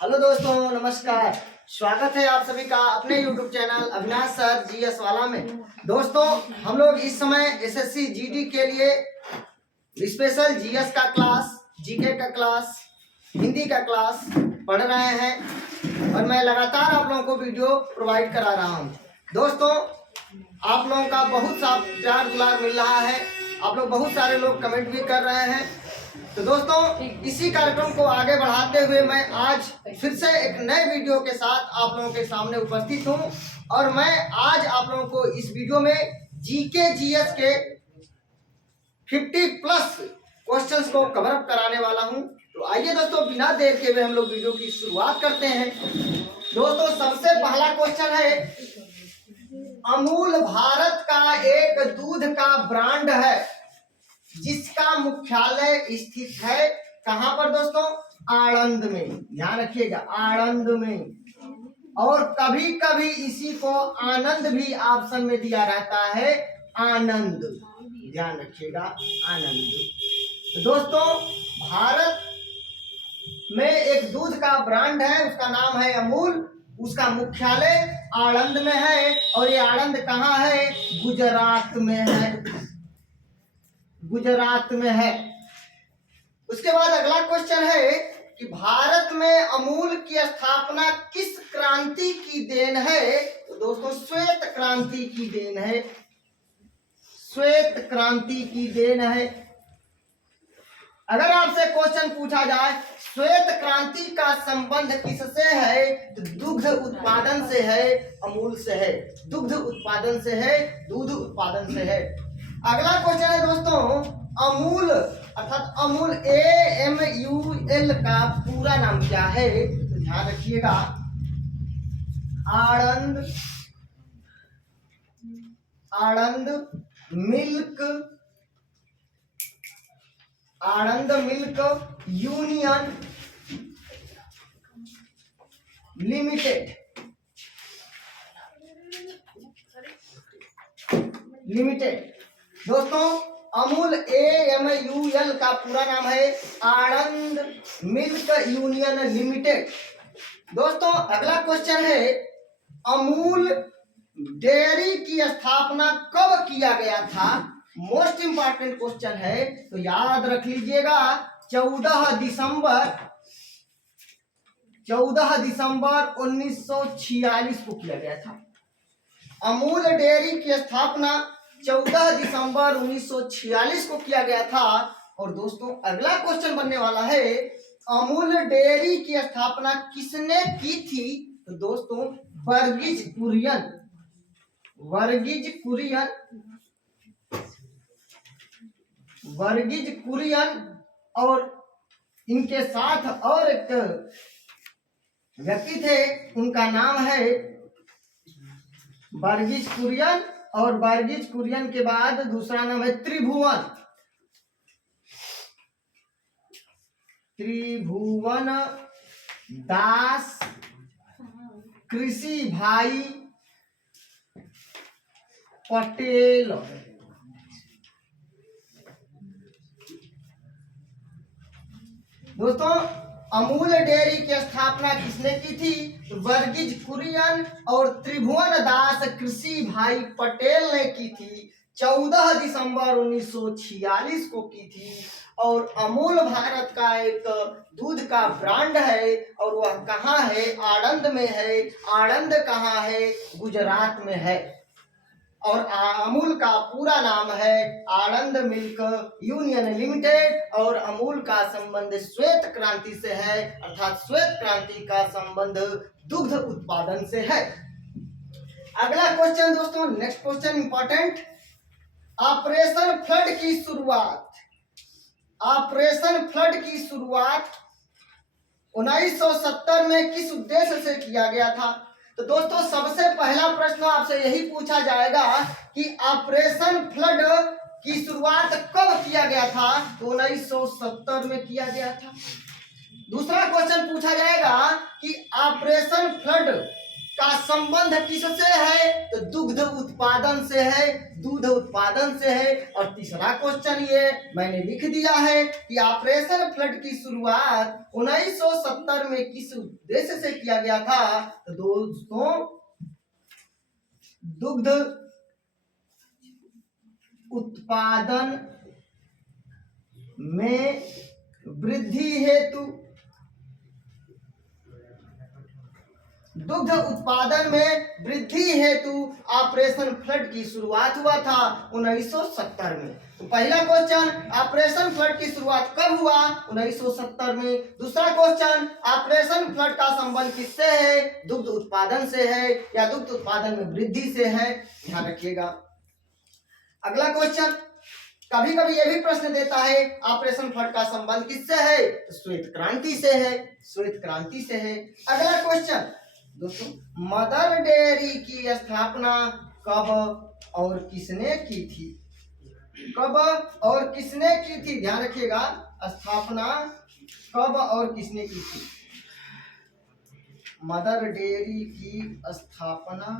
Hello दोस्तों, नमस्कार। स्वागत है आप सभी का अपने YouTube channel Avinash sir GS वाला में। दोस्तों, हम लोग इस समय एसएससी जीडी के लिए स्पेशल जीएस का क्लास, जीके का क्लास, हिंदी का क्लास पढ़ रहे हैं और मैं लगातार आप लोगों को वीडियो प्रोवाइड करा रहा हूं। दोस्तों, आप लोगों का बहुत सा प्यार दुलार मिल रहा है। आप लोग बहुत सारे लोग कमेंट भी कर रहे हैं। तो दोस्तों, इसी कार्यक्रम को आगे बढ़ाते हुए मैं आज फिर से एक नए वीडियो के साथ आप लोगों के सामने उपस्थित हूं और मैं आज आप लोगों को इस वीडियो में जीके जीएस के 50+ क्वेश्चंस को कवर अप कराने वाला हूं। तो आइए दोस्तों, बिना देर के हुए हम लोग वीडियो की शुरुआत करते हैं। दोस्तों, सबसे पहला क्वेश्चन है, अमूल भारत का एक दूध का ब्रांड है जिसका मुख्यालय स्थित है कहां पर दोस्तों? आणंद में। ध्यान रखिएगा, आणंद में। और कभी कभी इसी को आनंद भी ऑप्शन में दिया रहता है, आनंद। ध्यान रखिएगा, आनंद। तो दोस्तों, भारत में एक दूध का ब्रांड है, उसका नाम है अमूल। उसका मुख्यालय आणंद में है और ये आणंद कहाँ है? गुजरात में है, गुजरात में है। उसके बाद अगला क्वेश्चन है कि भारत में अमूल की स्थापना किस क्रांति की देन है? तो दोस्तों, श्वेत क्रांति की देन है, श्वेत क्रांति की देन है। अगर आपसे क्वेश्चन पूछा जाए श्वेत क्रांति का संबंध किससे है, तो दुग्ध उत्पादन से है, अमूल से है। दुग्ध उत्पादन से है, दूध उत्पादन से है। अगला क्वेश्चन है दोस्तों, अमूल अर्थात अमूल AMUL का पूरा नाम क्या है? तो ध्यान रखिएगा, Anand Anand milk, Anand milk union limited. दोस्तों, अमूल AMUL का पूरा नाम है आणंद मिल्क यूनियन लिमिटेड। दोस्तों, अगला क्वेश्चन है, अमूल डेयरी की स्थापना कब किया गया था? मोस्ट इंपॉर्टेंट क्वेश्चन है, तो याद रख लीजिएगा, 14 दिसंबर 1946 को किया गया था। अमूल डेयरी की स्थापना 14 दिसंबर 1946 को किया गया था। और दोस्तों, अगला क्वेश्चन बनने वाला है, अमूल डेयरी की स्थापना किसने की थी? तो दोस्तों, वर्गीज कुरियन और इनके साथ और एक व्यक्ति थे, उनका नाम है वर्गीज कुरियन। और वर्गीज कुरियन के बाद दूसरा नाम है त्रिभुवन दास कृषि भाई पटेल। दोस्तों, अमूल डेयरी की स्थापना किसने की थी? वर्गीज कुरियन और त्रिभुवन दास कृषि भाई पटेल ने की थी। 14 दिसंबर 1946 को की थी। और अमूल भारत का एक दूध का ब्रांड है और वह कहाँ है? आणंद में है। आणंद कहाँ है? गुजरात में है। और अमूल का पूरा नाम है आणंद मिल्क यूनियन लिमिटेड। और अमूल का संबंध श्वेत क्रांति से है, अर्थात श्वेत क्रांति का संबंध दुग्ध उत्पादन से है। अगला क्वेश्चन दोस्तों, next question important, operation flood की शुरुआत 1970 में किस उद्देश्य से किया गया था? तो दोस्तों, सबसे पहला प्रश्न आपसे यही पूछा जाएगा कि ऑपरेशन फ्लड की शुरुआत कब किया गया था? तो 1970 में किया गया था। दूसरा क्वेश्चन पूछा जाएगा कि ऑपरेशन फ्लड का संबंध किससे है? तो दुग्ध उत्पादन से है, दूध उत्पादन से है। और तीसरा क्वेश्चन ये मैंने लिख दिया है कि ऑपरेशन फ्लड की शुरुआत 1970 में किस उद्देश्य से किया गया था। तो दोस्तों दुग्ध उत्पादन में वृद्धि हेतु, दुग्ध उत्पादन में वृद्धि हेतु ऑपरेशन फ्लड की शुरुआत हुआ था 1970 में। तो पहला क्वेश्चन ऑपरेशन फ्लड की शुरुआत कब हुआ, 1970 में। दूसरा क्वेश्चन ऑपरेशन फ्लड का संबंध किससे है, दुग्ध उत्पादन से है या दुग्ध उत्पादन में वृद्धि से है, ध्यान रखिएगा। अगला क्वेश्चन कभी कभी यह भी प्रश्न देता है ऑपरेशन फ्लड का संबंध किससे है, श्वेत क्रांति से है, श्वेत क्रांति से है। अगला क्वेश्चन दोस्तों मदर डेयरी की स्थापना कब और किसने की थी, कब और किसने की थी, ध्यान रखिएगा। स्थापना कब और किसने की थी, मदर डेयरी की स्थापना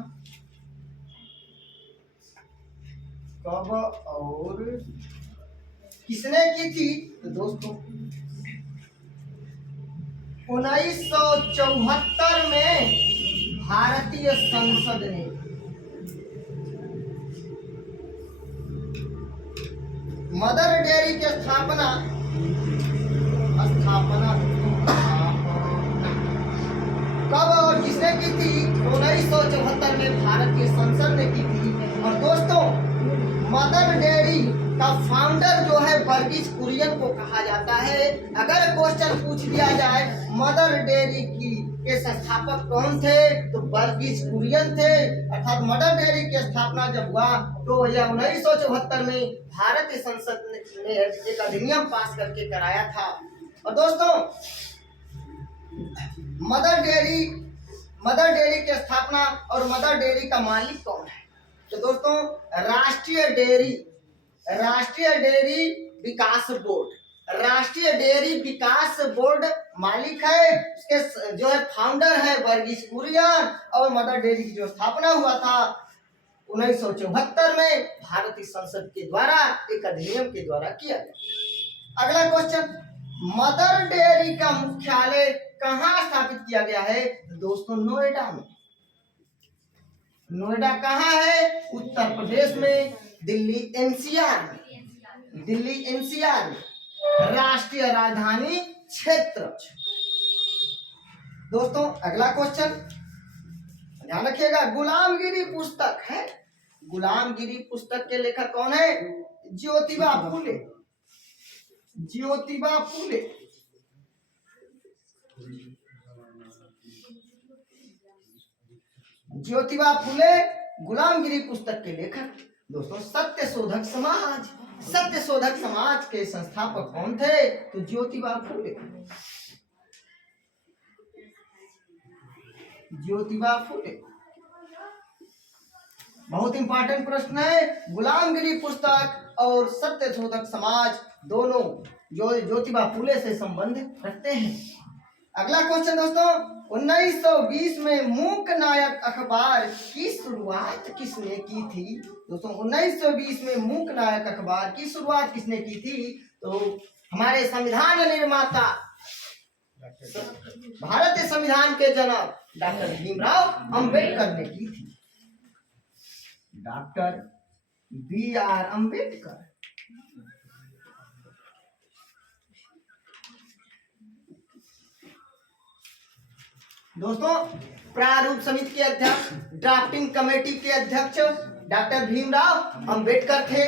कब और किसने की थी। तो दोस्तों 1974 में भारतीय संसद ने मदर डेयरी की स्थापना कब और किसने की थी, 1974 में भारतीय संसद ने की थी। और दोस्तों मदर डेयरी का फाउंडर जो है वर्गीज कुरियन को कहा जाता है। अगर क्वेश्चन पूछ दिया जाए मदर डेयरी की के संस्थापक कौन थे, तो वर्गीज कुरियन थे। अर्थात मदर डेयरी की स्थापना जब हुआ तो यह 1974 में भारतीय संसद ने एक अधिनियम पास करके कराया था। और दोस्तों मदर डेयरी की स्थापना और मदर डेयरी का मालिक कौन है, तो दोस्तों राष्ट्रीय डेयरी विकास बोर्ड, राष्ट्रीय डेयरी विकास बोर्ड मालिक है। उसके जो है फाउंडर है वर्गीज कुरियन। और मदर डेयरी की जो स्थापना हुआ था 1974 में भारतीय संसद के द्वारा एक अधिनियम के द्वारा किया गया। अगला क्वेश्चन मदर डेयरी का मुख्यालय कहाँ स्थापित किया गया है, दोस्तों नोएडा में। नोएडा कहाँ है, उत्तर प्रदेश में, दिल्ली एनसीआर में, दिल्ली एनसीआर में, राष्ट्रीय राजधानी क्षेत्र। दोस्तों अगला क्वेश्चन ध्यान रखिएगा, गुलामगिरी पुस्तक है, गुलामगिरी पुस्तक के लेखक कौन है, ज्योतिबा फुले, ज्योतिबा फुले। ज्योतिबा फुले गुलामगिरी पुस्तक के लेखक। दोस्तों सत्य शोधक समाज, सत्य शोधक समाज के संस्थापक कौन थे, तो ज्योतिबा फुले, ज्योतिबा फुले। बहुत इंपॉर्टेंट प्रश्न है, गुलामगिरी पुस्तक और सत्य शोधक समाज दोनों जो ज्योतिबा फुले से संबंध रखते हैं। अगला क्वेश्चन दोस्तों 1920 में मूक नायक अखबार की शुरुआत किसने की थी, दोस्तों 1920 में मूक नायक अखबार की शुरुआत किसने की थी, तो हमारे संविधान निर्माता, भारतीय संविधान के जनक डॉक्टर भीमराव अंबेडकर ने की थी, डॉक्टर बी.आर. अंबेडकर। दोस्तों प्रारूप समिति के अध्यक्ष, ड्राफ्टिंग कमेटी के अध्यक्ष डॉक्टर भीमराव अंबेडकर थे।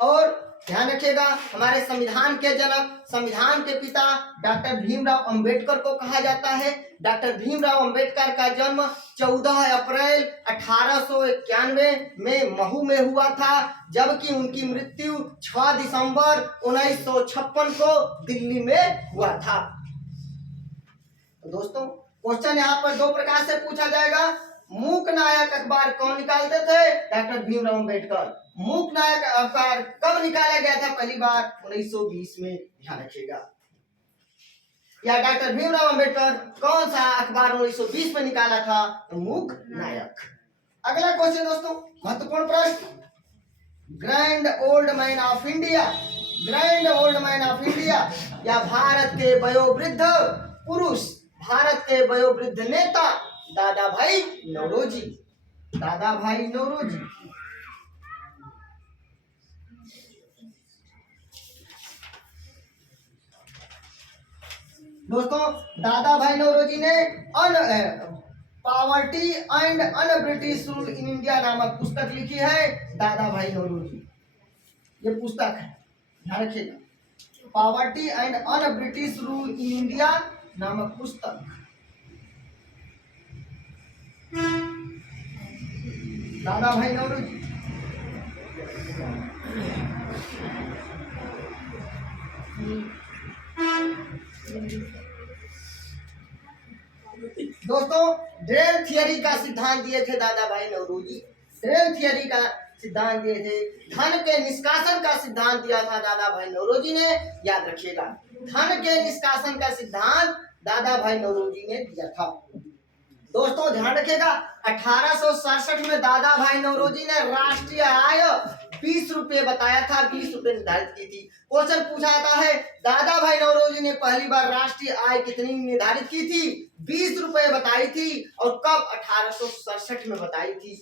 और ध्यान रखिएगा हमारे संविधान के जनक, संविधान के पिता डॉक्टर भीमराव अंबेडकर को कहा जाता है। डॉक्टर भीमराव अंबेडकर का जन्म 14 अप्रैल 1891 में महू में हुआ था, जबकि उनकी मृत्यु 6 दिसंबर 1956 को दिल्ली में हुआ था। तो दोस्तों क्वेश्चन यहाँ पर दो प्रकार से पूछा जाएगा। मूक नायक अखबार कौन निकालते थे, डॉक्टर भीमराव अंबेडकर। मूक नायक अखबार कब निकाला गया था, पहली बार 1920 में, ध्यान रखिएगा। या डॉक्टर भीमराव अंबेडकर कौन सा अखबार 1920 में निकाला था, तो मूक नायक। अगला क्वेश्चन दोस्तों महत्वपूर्ण प्रश्न, grand old man of India, grand old man of India, या भारत के वयोवृद्ध पुरुष, भारत के वयोवृद्ध नेता दादा भाई नौरोजी, दादा भाई नौरोजी। दोस्तों दादा भाई नौरोजी ने poverty and un British rule in India नामक पुस्तक लिखी है। दादा भाई नौरोजी, ये पुस्तक है, ध्यान रखिएगा, poverty and un British rule in India नामक पुस्तक, दादा भाई नौरोजी। दोस्तों ड्रेन थियरी का सिद्धांत दिए थे दादा भाई नौरोजी, ड्रेन थियरी का सिद्धांत दिए थे। धन के निष्कासन का सिद्धांत दिया था दादा भाई नौरोजी ने, याद रखिएगा, धन के निष्कासन का सिद्धांत दादा भाई नौरोजी ने दिया था। दोस्तों ध्यान रखिएगा, 1867 में दादा भाई नौरोजी ने राष्ट्रीय आय 20 रुपये बताया था, 20 रुपये निर्धारित की थी। क्वेश्चन पूछा जाता है दादा भाई नौरोजी ने पहली बार राष्ट्रीय आय कितनी निर्धारित की थी? 20 रुपये बताई थी, और कब? 1867 में बताई थी।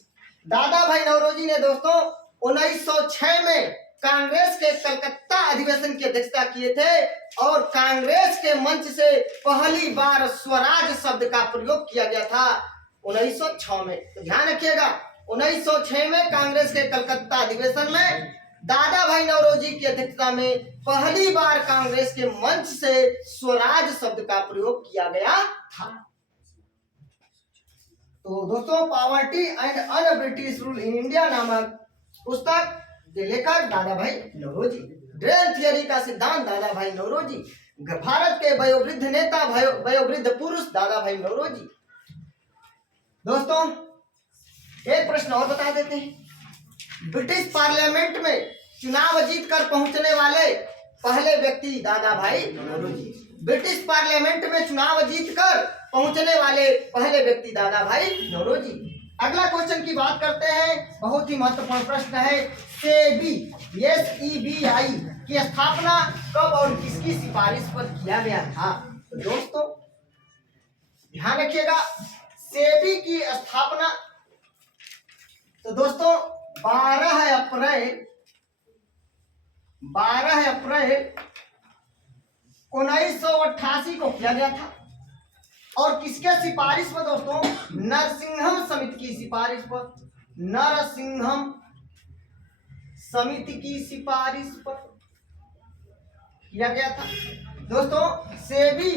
दादा भाई नौरोजी ने दोस्तों 1906 में कांग्रेस के कलकत्ता अधिवेशन की अध्यक्षता किए थे, और कांग्रेस के मंच से पहली बार स्वराज शब्द का प्रयोग किया गया था 1906 में। तो ध्यान रखिएगा, 1906 में कांग्रेस के कलकत्ता अधिवेशन में दादा भाई नौरोजी की अध्यक्षता में पहली बार कांग्रेस के मंच से स्वराज शब्द का प्रयोग किया गया था। तो दोस्तों poverty and un British rule in India नामक पुस्तक के लेखक दादा भाई नौरोजी, ड्रेन थियरी का सिद्धांत दादा भाई नौरोजी, भारत के वयोवृद्ध नेता वयोवृद्ध पुरुष दादा भाई नौरोजी। दोस्तों एक प्रश्न और बता देते हैं, ब्रिटिश पार्लियामेंट में चुनाव जीतकर पहुंचने वाले पहले व्यक्ति दादा भाई नौरोजी, ब्रिटिश पार्लियामेंट में चुनाव जीतकर पहुंचने वाले पहले व्यक्ति दादा भाई नौरोजी। अगला क्वेश्चन की बात करते हैं, बहुत ही महत्वपूर्ण प्रश्न है, सेबी SEBI की स्थापना कब और किसकी सिफारिश पर किया गया था? तो दोस्तों ध्यान रखिएगा, सेबी की स्थापना तो दोस्तों 12 अप्रैल 1988 को किया गया था, और किसके सिफारिश पर दोस्तों? नरसिंहम समिति की सिफारिश पर, नरसिंहम समिति की सिफारिश पर किया गया था। दोस्तों सेबी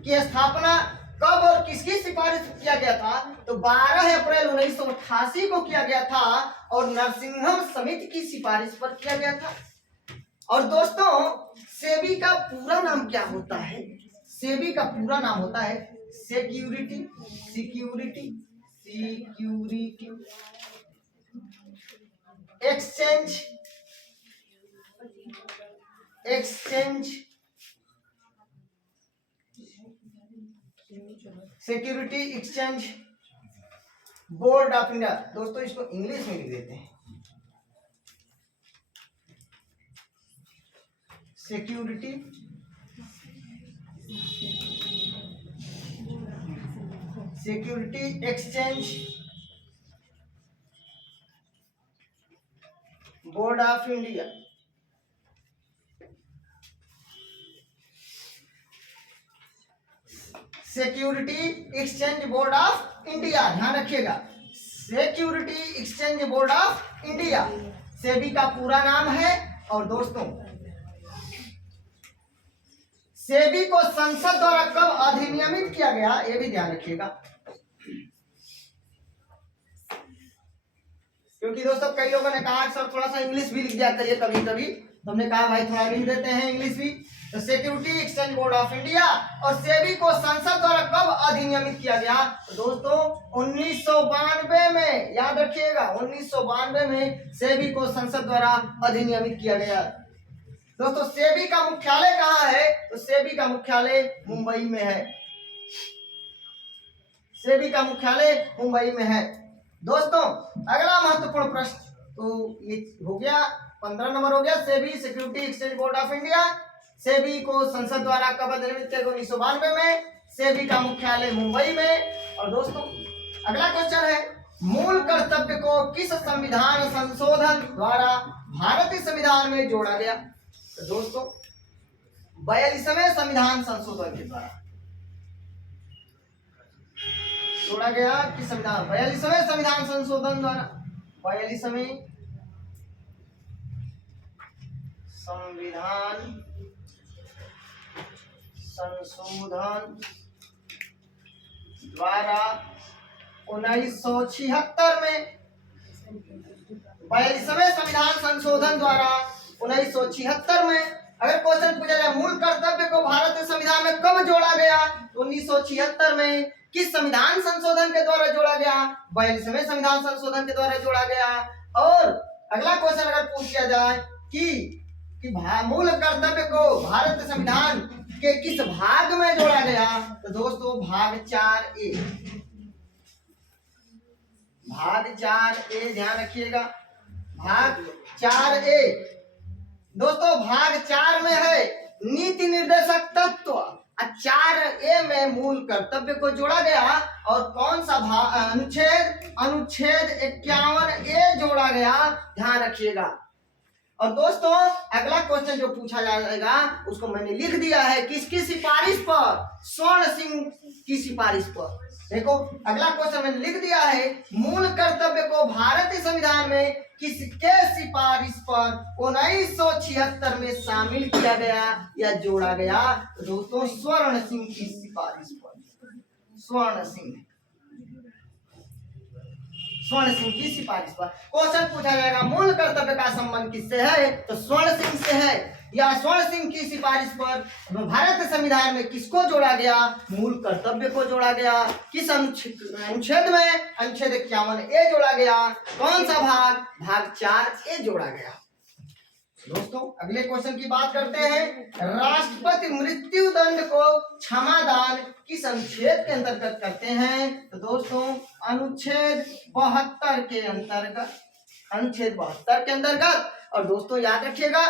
की स्थापना कब और किसकी सिफारिश पर किया गया था? तो 12 अप्रैल 1988 को किया गया था, और नरसिंहम समिति की सिफारिश पर किया गया था। और दोस्तों सेबी का पूरा नाम क्या होता है? सेबी का पूरा नाम होता है security exchange board of India. दोस्तों इसको इंग्लिश में लिख देते हैं, security exchange board of India. Security exchange board of India, ध्यान रखिएगा, security exchange board of India SEBI का पूरा नाम है। और दोस्तों सेबी को संसद द्वारा कब अधिनियमित किया गया, यह भी ध्यान रखिएगा, क्योंकि दोस्तों कई लोगों ने कहा सर थोड़ा सा इंग्लिश भी लिख दिया करिए कभी कभी, तो हमने कहा भाई थोड़ा लिख देते हैं इंग्लिश भी। तो security exchange board of India और सेबी को संसद द्वारा कब अधिनियमित किया गया? तो दोस्तों 1992 में, याद रखिएगा 1992 में सेबी को संसद द्वारा अधिनियमित किया गया। दोस्तों सेबी का मुख्यालय कहाँ है? तो सेबी का मुख्यालय मुंबई में है, सेबी का मुख्यालय मुंबई में है। दोस्तों अगला महत्वपूर्ण प्रश्न, तो ये हो गया 15 नंबर हो गया SEBI security exchange board of India. SEBI को संसद द्वारा कब अधिनियमित किया 1992 में। सेबी का मुख्यालय मुंबई में। और दोस्तों अगला क्वेश्चन है मूल कर्तव्य को किस संविधान संशोधन द्वारा भारतीय संविधान में जोड़ा गया। तो दोस्तों 42वें संविधान संशोधन के द्वारा जोड़ा गया कि संविधान 42वें संविधान संशोधन द्वारा 42वें संविधान संशोधन द्वारा 1976 में 42वें संविधान संशोधन द्वारा 1976 में। अगर क्वेश्चन पूछा जाए मूल कर्तव्य को भारतीय संविधान में कब जोड़ा गया, 1976 में। किस संविधान संशोधन के द्वारा जोड़ा गया, 42वें संविधान संशोधन के द्वारा जोड़ा गया। और अगला क्वेश्चन अगर पूछ लिया जाए कि मूल कर्तव्य को भारतीय संविधान के किस भाग में जोड़ा गया, तो दोस्तों भाग 4A। भाग 4A ध्यान रखिएगा, भाग 4A। दोस्तों भाग 4 में है नीति निर्देशक तत्व, 4A में मूल कर्तव्य को जोड़ा गया। और कौन सा अनुच्छेद 51A जोड़ा गया, ध्यान रखिएगा। और दोस्तों अगला क्वेश्चन जो पूछा जाएगा उसको मैंने लिख दिया है किसकी सिफारिश पर, स्वर्ण सिंह की सिफारिश पर। देखो अगला क्वेश्चन मैंने लिख दिया है मूल कर्तव्य को भारतीय संविधान में किसके सिफारिश पर 1976 में शामिल किया गया या जोड़ा गया। तो दोस्तों स्वर्ण सिंह की सिफारिश पर, स्वर्ण सिंह की सिफारिश पर क्वेश्चन पूछा जाएगा मूल कर्तव्य का संबंध किससे है, तो स्वर्ण सिंह से है। या स्वर्ण सिंह की सिफारिश पर भारत संविधान में किसको जोड़ा गया, मूल कर्तव्य को जोड़ा गया। किस अनुच्छेद में, अनुच्छेद 51A जोड़ा गया। कौन सा भाग, भाग 4A जोड़ा गया। दोस्तों अगले क्वेश्चन की बात करते हैं राष्ट्रपति मृत्यु दंड को क्षमादान किस अनुच्छेद के अंतर्गत करते हैं। तो दोस्तों अनुच्छेद 72 के अंतर्गत, अनुच्छेद 72 के अंतर्गत। और दोस्तों याद रखिएगा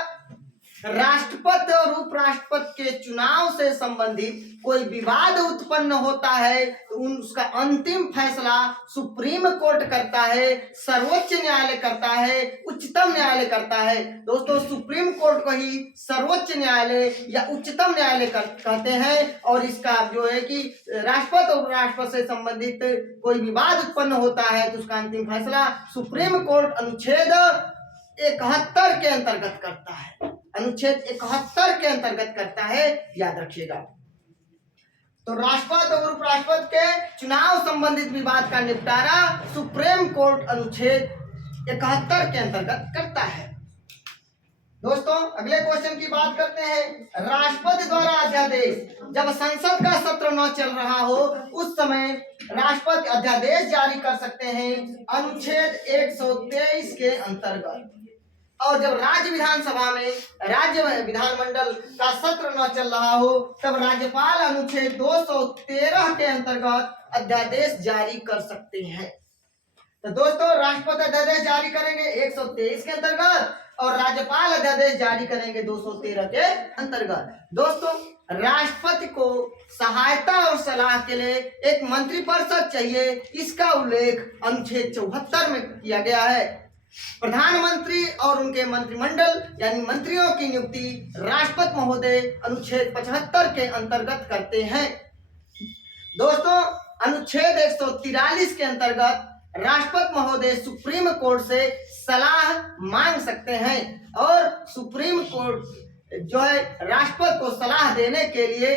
राष्ट्रपति और उपराष्ट्रपति के चुनाव से संबंधित कोई विवाद उत्पन्न होता है तो उसका अंतिम फैसला सुप्रीम कोर्ट करता है, सर्वोच्च न्यायालय करता है, उच्चतम न्यायालय करता है। दोस्तों सुप्रीम कोर्ट को ही सर्वोच्च न्यायालय या उच्चतम न्यायालय कहते हैं। और इसका जो है कि राष्ट्रपति और उपराष्ट्रपति से संबंधित कोई विवाद उत्पन्न होता है तो उसका अंतिम फैसला सुप्रीम कोर्ट अनुच्छेद 71 के अंतर्गत करता है, अनुच्छेद 71 के अंतर्गत करता है, याद रखिएगा। तो राष्ट्रपति और उपराष्ट्रपति के चुनाव संबंधित विवाद का निपटारा सुप्रीम कोर्ट अनुच्छेद 71 के अंतर्गत करता है। दोस्तों अगले क्वेश्चन की बात करते हैं राष्ट्रपति द्वारा अध्यादेश। जब संसद का सत्र न चल रहा हो उस समय राष्ट्रपति अध्यादेश जारी कर सकते हैं अनुच्छेद 123 के अंतर्गत। और जब राज्य विधानसभा में, राज्य विधानमंडल का सत्र न चल रहा हो तब राज्यपाल अनुच्छेद 213 के अंतर्गत अध्यादेश जारी कर सकते हैं। तो दोस्तों राष्ट्रपति अध्यादेश जारी करेंगे 123 के अंतर्गत और राज्यपाल अध्यादेश जारी करेंगे 213 के अंतर्गत। दोस्तों राष्ट्रपति को सहायता और सलाह के लिए एक मंत्रिपरिषद चाहिए, इसका उल्लेख अनुच्छेद 74 में किया गया है। प्रधानमंत्री और उनके मंत्रिमंडल यानी मंत्रियों की नियुक्ति राष्ट्रपति महोदय अनुच्छेद 75 के अंतर्गत करते हैं। दोस्तों अनुच्छेद 143 के अंतर्गत राष्ट्रपति महोदय सुप्रीम कोर्ट से सलाह मांग सकते हैं और सुप्रीम कोर्ट जो है राष्ट्रपति को सलाह देने के लिए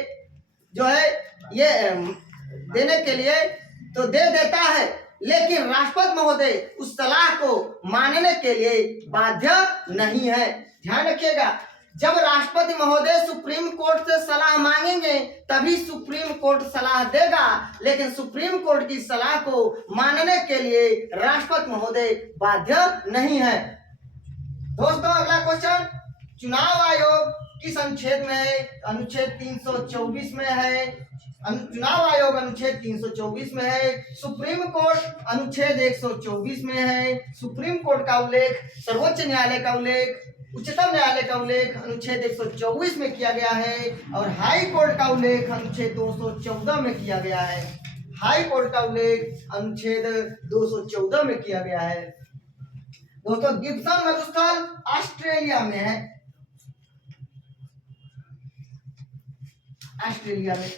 जो है ये देने के लिए तो दे देता है, लेकिन राष्ट्रपति महोदय उस सलाह को मानने के लिए बाध्य नहीं है। ध्यान रखिएगा जब राष्ट्रपति महोदय सुप्रीम कोर्ट से सलाह मांगेंगे तभी सुप्रीम कोर्ट सलाह देगा, लेकिन सुप्रीम कोर्ट की सलाह को मानने के लिए राष्ट्रपति महोदय बाध्य नहीं है। दोस्तों अगला क्वेश्चन चुनाव आयोग किस अनुच्छेद में है, अनुच्छेद 324 में है। चुनाव आयोग अनुच्छेद 324 में है, सुप्रीम कोर्ट अनुच्छेद 124 में है, सुप्रीम कोर्ट का उल्लेख, सर्वोच्च न्यायालय का उल्लेख, उच्चतम न्यायालय का उल्लेख अनुच्छेद 124 में किया गया है और हाई कोर्ट का उल्लेख अनुच्छेद 214 में किया गया है। हाई कोर्ट का उल्लेख अनुच्छेद 214 में किया गया है। दोस्तों गिब्सन मरुस्थल ऑस्ट्रेलिया में है, ऑस्ट्रेलिया में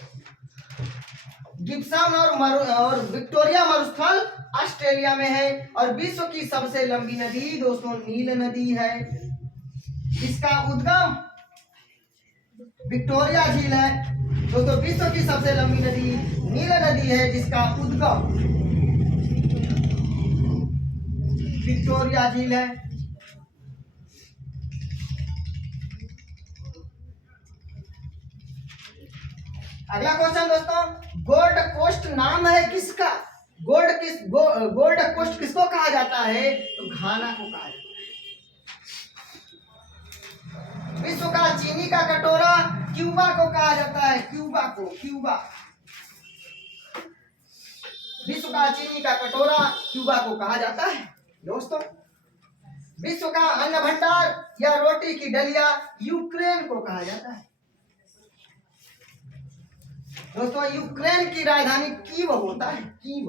गिब्सन और विक्टोरिया मरुस्थल ऑस्ट्रेलिया में है और विश्व की सबसे लंबी नदी दोस्तों नील नदी है। इसका उद्गम विक्टोरिया झील है। दोस्तों विश्व की सबसे लंबी नदी नील नदी है जिसका उद्गम विक्टोरिया झील है। अगला क्वेश्चन दोस्तों, गोल्ड कोस्ट नाम है किसका? गोल्ड कोस्ट किसको कहा जाता है? तो घाना को कहा जाता है। विश्व का चीनी का कटोरा क्यूबा को कहा जाता है, क्यूबा। विश्व का चीनी का कटोरा क्यूबा को कहा जाता है। दोस्तों विश्व का अन्न भंडार या रोटी की डलिया यूक्रेन को कहा जाता है। दोस्तों यूक्रेन की राजधानी कीव होता है, कीव।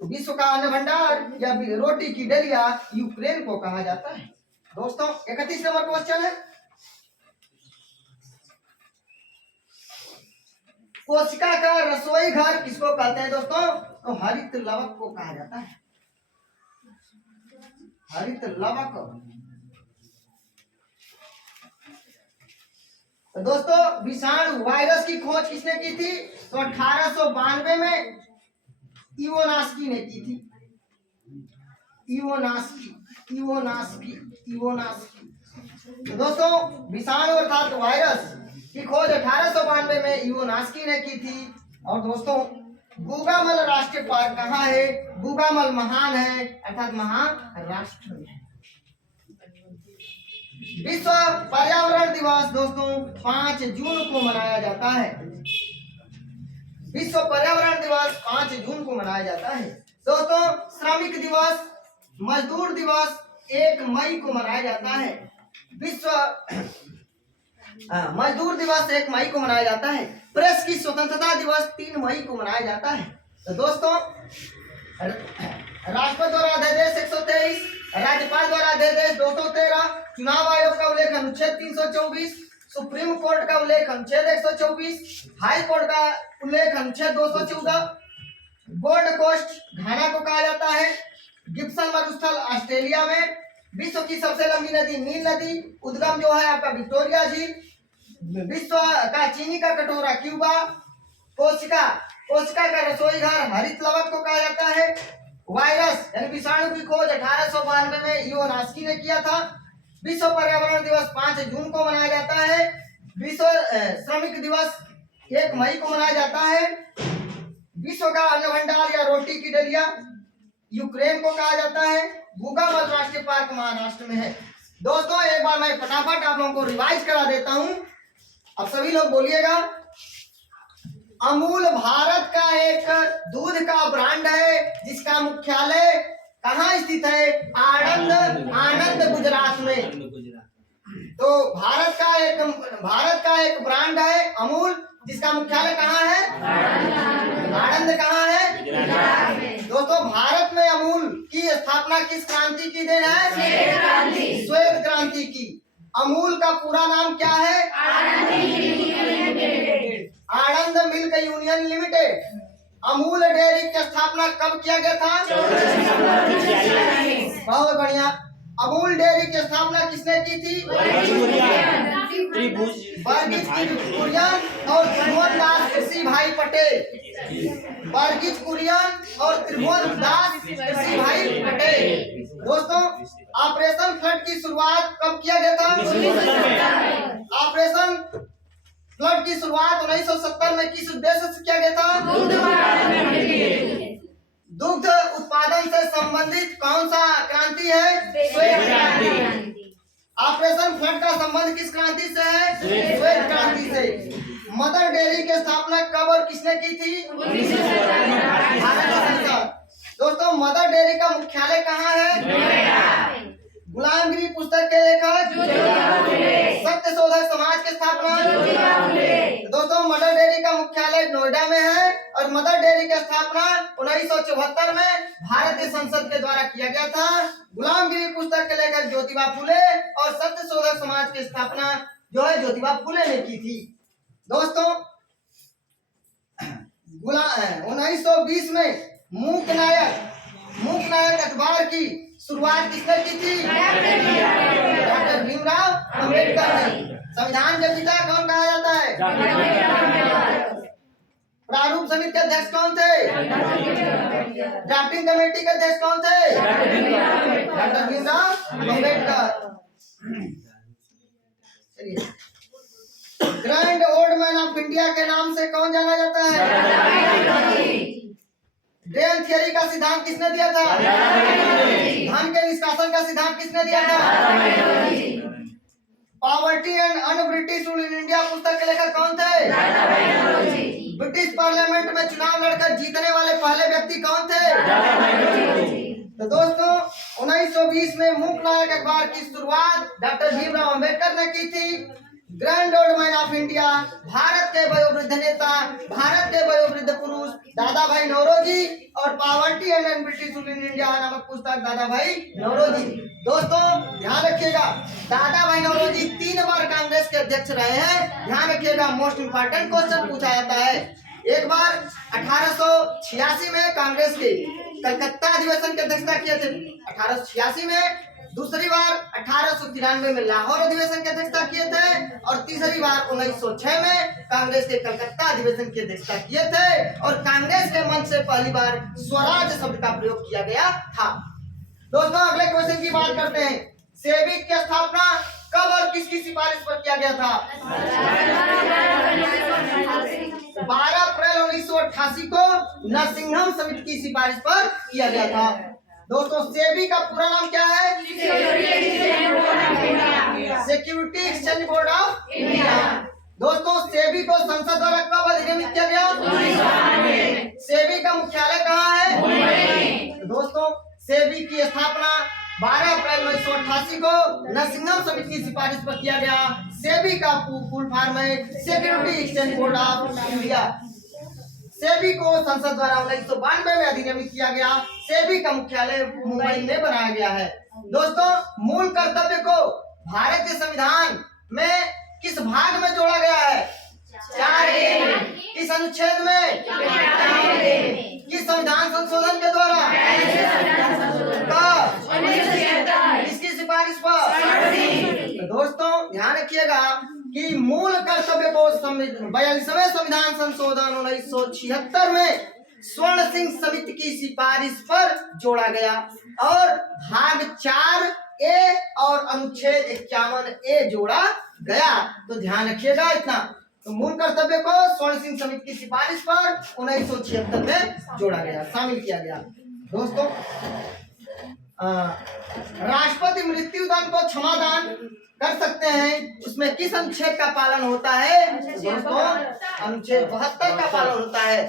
तो विश्व का अन्न भंडार या रोटी की डलिया यूक्रेन को कहा जाता है। दोस्तों 31 नंबर क्वेश्चन है, कोशिका का रसोई घर किसको कहते हैं दोस्तों? तो हरित लवक को कहा जाता है, हरित लवक। तो दोस्तों विषाणु वायरस की खोज किसने की थी? तो 1892 में इवोनास्की ने की थी, इवोनास्की। तो दोस्तों विषाणु अर्थात वायरस की खोज 1892 में इवोनास्की ने की थी। और दोस्तों गुगामल राष्ट्रीय पार्क कहाँ है? गुगामल महान है अर्थात महाराष्ट्र में है। विश्व पर्यावरण दिवस दोस्तों 5 जून को मनाया जाता है। विश्व पर्यावरण दिवस 5 जून को मनाया जाता है। दोस्तों श्रमिक दिवस, मजदूर दिवस 1 मई को मनाया जाता है। विश्व मजदूर दिवस 1 मई को मनाया जाता है। प्रेस की स्वतंत्रता दिवस 3 मई को मनाया जाता है। तो दोस्तों राष्ट्रपति द्वारा अध्यादेश 123, राज्यपाल द्वारा अध्यादेश 213, चुनाव आयोग का उल्लेख अनुच्छेद 324, सुप्रीम कोर्ट का उल्लेख अनुच्छेद 124, हाई कोर्ट का उल्लेख अनुच्छेद 214, गोल्ड कोस्ट घाना को कहा जाता है, गिब्सन मरुस्थल ऑस्ट्रेलिया में, विश्व की सबसे लंबी नदी नील नदी, उद्गम जो है आपका विक्टोरिया झील, विश्व का चीनी का कटोरा क्यूबा, कोशिका का रसोई घर हरित लवक को कहा जाता है, वायरस यानी विषाणु की खोज 1892 में इवोनास्की ने किया था, विश्व पर्यावरण दिवस 5 जून को मनाया जाता है, विश्व श्रमिक दिवस 1 मई को मनाया जाता है, विश्व का अन्न भंडार या रोटी की डलिया यूक्रेन को कहा जाता है, गुगामल राष्ट्रीय पार्क महाराष्ट्र में है। दोस्तों एक बार मैं फटाफट आप लोगों को रिवाइज करा देता हूं, अब सभी लोग बोलिएगा। अमूल भारत का एक दूध का ब्रांड है जिसका मुख्यालय कहाँ स्थित है? आनंद गुजरात में। तो भारत का एक ब्रांड है अमूल जिसका मुख्यालय कहाँ है? आनंद कहाँ है? दोस्तों भारत में अमूल की स्थापना किस क्रांति की देन है? श्वेत क्रांति की। अमूल का पूरा नाम क्या है? Anand milk union limited. Amul dairy की स्थापना कब किया गया था? बहुत बढ़िया। अमूल डेयरी की स्थापना किसने की थी? वर्गीज कुरियन और त्रिभुवन दास कृषि भाई पटेल। वर्गीज कुरियन और त्रिभुवन दास कृषि भाई पटेल। दोस्तों ऑपरेशन फ्लड की शुरुआत कब किया गया था? ऑपरेशन फ्लड की शुरुआत 1970 में किस उद्देश्य से किया गया था? दुग्ध उत्पादन से संबंधित कौन सा क्रांति है? श्वेत क्रांति। ऑपरेशन फ्लड का संबंध किस क्रांति से है? श्वेत क्रांति से। मदर डेयरी की स्थापना कब और किसने की थी? भारत संसद। दोस्तों मदर डेयरी का मुख्यालय कहाँ है? गुलामगिरी पुस्तक के लेखक सत्यशोधक समाज की स्थापना। दोस्तों मदर डेयरी का मुख्यालय नोएडा में है और मदर डेयरी की स्थापना 1974 में भारतीय संसद के द्वारा किया गया था। गुलामगिरी पुस्तक के लेखक ज्योतिबा फुले और सत्यशोधक समाज की स्थापना जो है ज्योतिबा फुले ने की थी। दोस्तों 1920 में मूक नायक अखबार की शुरुआत किसने की थी? डॉक्टर भीमराव अंबेडकर ने। संविधान के पिता कौन कहा जाता है? प्रारूप समिति के अध्यक्ष कौन थे? ड्राफ्टिंग कमेटी के अध्यक्ष कौन थे? Doctor Bhimrao Ambedkar. Grand old man of India के नाम से कौन जाना जाता है? ड्रेन थियरी का सिद्धांत किसने दिया था? धन के निष्कासन का सिद्धांत किसने दिया था? Poverty and un British rule in India पुस्तक के लेखक कौन थे? ब्रिटिश पार्लियामेंट में चुनाव लड़कर जीतने वाले पहले व्यक्ति कौन थे? तो दोस्तों 1920 में मूक नायक अखबार की शुरुआत डॉक्टर भीमराव अंबेडकर ने की थी। Grand old man of India, Bharat के वयोवृद्ध नेता, भारत के वयोवृद्ध पुरुष दादा भाई नौरोजी और poverty and British rule in India नामक पुस्तक दादा भाई नौरोजी। दोस्तों ध्यान रखिएगा, दादा भाई नौरोजी 3 बार कांग्रेस के अध्यक्ष रहे हैं। ध्यान रखिएगा, मोस्ट इंपॉर्टेंट क्वेश्चन पूछा जाता है। एक बार 1886 में कांग्रेस के कलकत्ता अधिवेशन की अध्यक्षता किए थे 1886 में। दूसरी बार 1893 में लाहौर अधिवेशन की अध्यक्षता किए थे और तीसरी बार 1906 में कांग्रेस के कलकत्ता अधिवेशन की अध्यक्षता किए थे और कांग्रेस के मंच से पहली बार स्वराज शब्द का प्रयोग किया गया था। दोस्तों अगले क्वेश्चन की बात करते हैं। सेविक की स्थापना कब और किसकी सिफारिश पर किया गया था? 12 अप्रैल 1988 को नरसिंघम समिति की सिफारिश पर किया गया था। दोस्तों सेबी का पूरा नाम क्या है? Security exchange board of India. दोस्तों सेबी को संसद द्वारा कब अधिनियमित किया गया? सेबी का मुख्यालय कहाँ है? दोस्तों सेबी की स्थापना 12 अप्रैल 1988 को नरसिंघम समिति की सिफारिश पर किया गया। सेबी का फुल फॉर्म है security exchange board of India. SEBI को संसद द्वारा 1992 में अधिनियमित किया गया। सेबी का मुख्यालय मुंबई में बनाया गया है। दोस्तों मूल कर्तव्य को भारतीय संविधान में किस भाग में जोड़ा गया है? 4A। किस अनुच्छेद में? किस संविधान संशोधन के द्वारा? इसकी सिफारिश पर। तो दोस्तों ध्यान रखिएगा कि मूल कर्तव्य को 42वें संविधान संशोधन 1976 में स्वर्ण सिंह समिति की सिफारिश पर जोड़ा गया और भाग 4A और अनुच्छेद 51A जोड़ा गया। तो ध्यान रखिएगा इतना। तो मूल कर्तव्य को स्वर्ण सिंह समिति की सिफारिश पर 1976 में जोड़ा गया, शामिल किया गया। दोस्तों राष्ट्रपति मृत्यु दंड को क्षमादान कर सकते हैं, उसमें किस अनुच्छेद का पालन होता है? दोस्तों अनुच्छेद 72 का पालन होता है।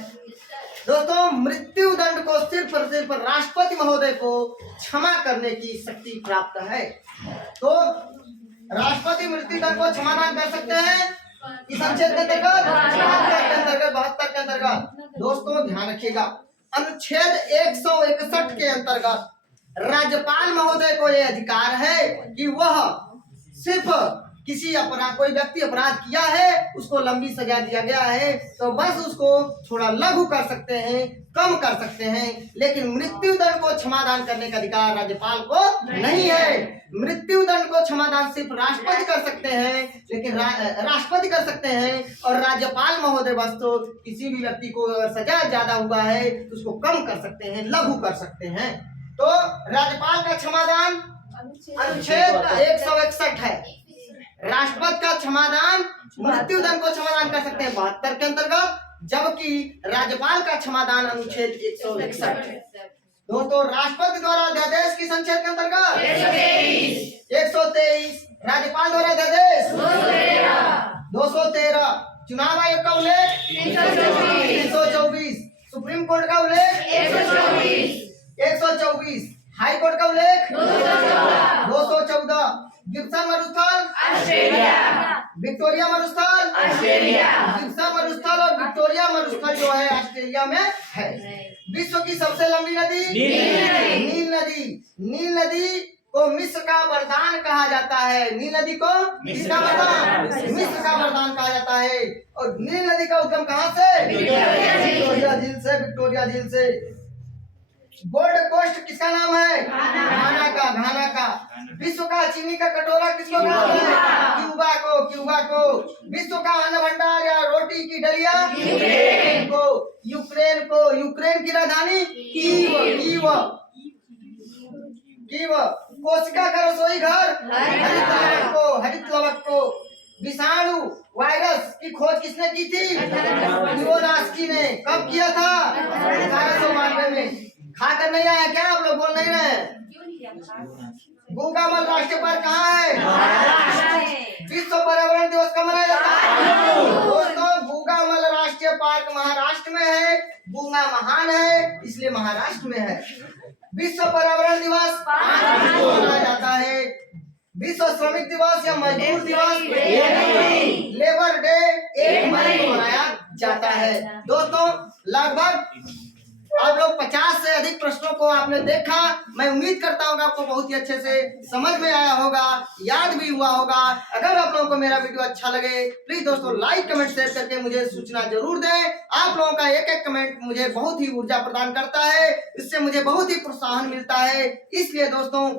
दोस्तों मृत्यु दंड को सिर्फ और सिर्फ राष्ट्रपति महोदय को क्षमा करने की शक्ति प्राप्त है। तो राष्ट्रपति मृत्यु दंड को क्षमादान कर सकते हैं किस अनुच्छेद के अंतर्गत? 72 के अंतर्गत। दोस्तों ध्यान रखिएगा, अनुच्छेद 161 के अंतर्गत राज्यपाल महोदय को यह अधिकार है कि वह सिर्फ किसी अपराध, कोई व्यक्ति अपराध किया है, उसको लंबी सजा दिया गया है तो बस उसको थोड़ा लघु कर सकते हैं, कम कर सकते हैं, लेकिन मृत्यु दंड को क्षमादान करने का अधिकार राज्यपाल को नहीं है। मृत्यु दंड को क्षमादान सिर्फ राष्ट्रपति कर सकते हैं, लेकिन राष्ट्रपति कर सकते हैं और राज्यपाल महोदय बस तो किसी भी व्यक्ति को अगर सजा ज्यादा हुआ है तो उसको कम कर सकते हैं, लघु कर सकते हैं। तो राज्यपाल का क्षमादान अनुच्छेद 161 है। राष्ट्रपति का क्षमादान मृत्यु दंड को क्षमादान कर सकते हैं 72 के अंतर्गत, जबकि राज्यपाल का क्षमादान अनुच्छेद 161 है। दोस्तों राष्ट्रपति द्वारा अध्यादेश किस अनुच्छेद के अंतर्गत? 123। राज्यपाल द्वारा अध्यादेश 213। चुनाव आयोग का उल्लेख 324, सुप्रीम कोर्ट का उल्लेख 124, हाई कोर्ट का उल्लेख 214, गिब्सन मरुस्थल विक्टोरिया मरुस्थल गिब्सन मरुस्थल और विक्टोरिया मरुस्थल जो है ऑस्ट्रेलिया में है। विश्व की सबसे लंबी नदी नील नदी को मिस्र का वरदान कहा जाता है। नील नदी को मिस्र का वरदान कहा जाता है। और नील नदी का उद्गम कहाँ से? विक्टोरिया झील से। गोल्ड कोस्ट किसका नाम है? घाना का। विश्व का चीनी का कटोरा किसको कहते हैं? क्यूबा को। विश्व का अन्न भंडार या रोटी की डलिया यूक्रेन को। यूक्रेन की राजधानी कीव। कोशिका का रसोई घर हरित लवक को। विषाणु वायरस की खोज किसने की थी? लियोनार्स्की ने। कब किया था? 1892 में। खाकर नहीं आया क्या? आप लोग बोल नहीं रहे? गूगामल राष्ट्रीय पार्क कहाँ है? विश्व पर्यावरण दिवस कब मनाया जाता है? दोस्तों, गूगामल राष्ट्रीय पार्क महाराष्ट्र में है। गूंगा महान है इसलिए महाराष्ट्र में है। विश्व पर्यावरण दिवस 5 अगस्त को मनाया जाता है। विश्व श्रमिक दिवस या मजदूर दिवस लेबर डे 1 मई को मनाया जाता है। दोस्तों, लगभग आप लोग 50 से अधिक प्रश्नों को आपने देखा। मैं उम्मीद करता हूँ आपको बहुत ही अच्छे से समझ में आया होगा, याद भी हुआ होगा। अगर आप लोगों को मेरा वीडियो अच्छा लगे प्लीज दोस्तों लाइक कमेंट शेयर करके मुझे सूचना जरूर दें। आप लोगों का एक कमेंट मुझे बहुत ही ऊर्जा प्रदान करता है, इससे मुझे बहुत ही प्रोत्साहन मिलता है। इसलिए दोस्तों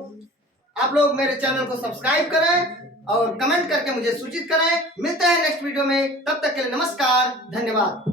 आप लोग मेरे चैनल को सब्सक्राइब करें और कमेंट करके मुझे सूचित करें। मिलते हैं नेक्स्ट वीडियो में, तब तक के लिए नमस्कार, धन्यवाद।